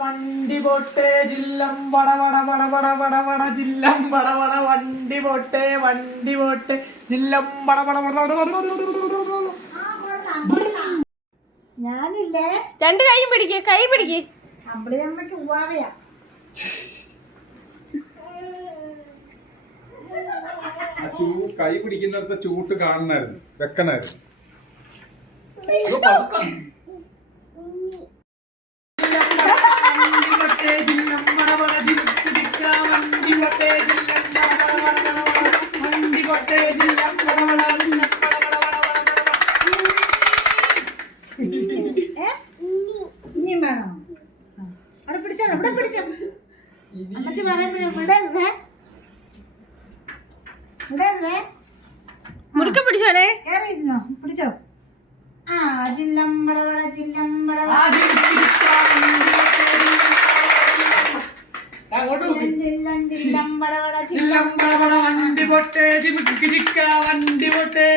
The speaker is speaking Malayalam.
വണ്ടി പോട്ടെ ജില്ലം വട വട വട വട വട വട ജില്ലം വട വട വണ്ടി പോട്ടെ വണ്ടി പോട്ടെ ജില്ലം വട വട വട ഞാനില്ലേ രണ്ട് കൈയും പിടിക്കേ കൈ പിടിക്കേ അമ്പിളി അമ്മയ്ക്ക് ഉവാവയാ കൈ പിടിക്കുന്നിടത്ത് ചൂട്ട് കാണണമായിരുന്നു വെക്കണമായിരുന്നു ഇനിയും വേണോ അവിടെ പിടിച്ചോ ഇവിടെ പിടിച്ചോ? അമ്മച്ചി പറയുമ്പോഴും ഇവിടെ ഇരുന്നേ ഇവിടെ ഇരുന്നേ മുറുക്ക പിടിച്ചോടെ കേറിയിരുന്നോ പിടിച്ചോ ആ ജില്ലമ്പളവള ജില്ലമ്പളവള അങ്ങോട്ട് വണ്ടി പൊട്ടേ ജിമിക്ക് ജിക്ക വണ്ടി പൊട്ടേ.